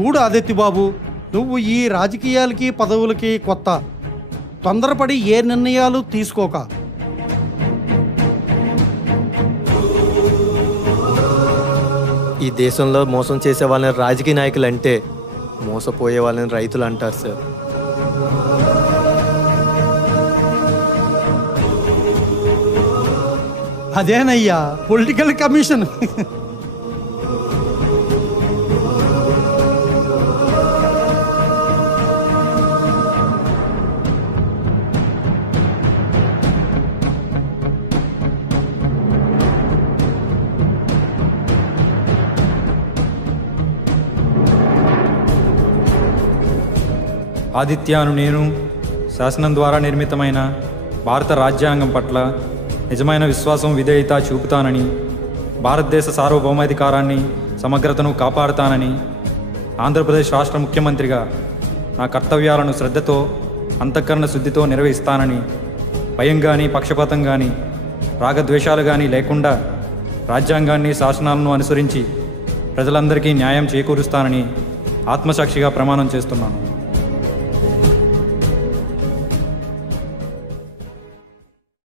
చూడు ఆదిత్య బాబు, నువ్వు ఈ రాజకీయాలకి పదవులకి కొత్త. తొందరపడి ఏ నిర్ణయాలు తీసుకోక. ఈ దేశంలో మోసం చేసే వాళ్ళని రాజకీయ నాయకులు అంటే, మోసపోయే వాళ్ళని రైతులు అంటారు సార్. అదేనయ్యా పొలిటికల్ కమిషన్. ఆదిత్యాను నేను శాసనం ద్వారా నిర్మితమైన భారత రాజ్యాంగం పట్ల నిజమైన విశ్వాసం, విధేయత చూపుతానని, భారతదేశ సార్వభౌమాధికారాన్ని, సమగ్రతను కాపాడుతానని, ఆంధ్రప్రదేశ్ రాష్ట్ర ముఖ్యమంత్రిగా నా కర్తవ్యాలను శ్రద్ధతో, అంతఃకరణ శుద్ధితో నిర్వహిస్తానని, భయం కానీ, పక్షపాతం కానీ, రాగద్వేషాలు కానీ లేకుండా రాజ్యాంగాన్ని, శాసనాలను అనుసరించి ప్రజలందరికీ న్యాయం చేకూరుస్తానని ఆత్మసాక్షిగా ప్రమాణం చేస్తున్నాను.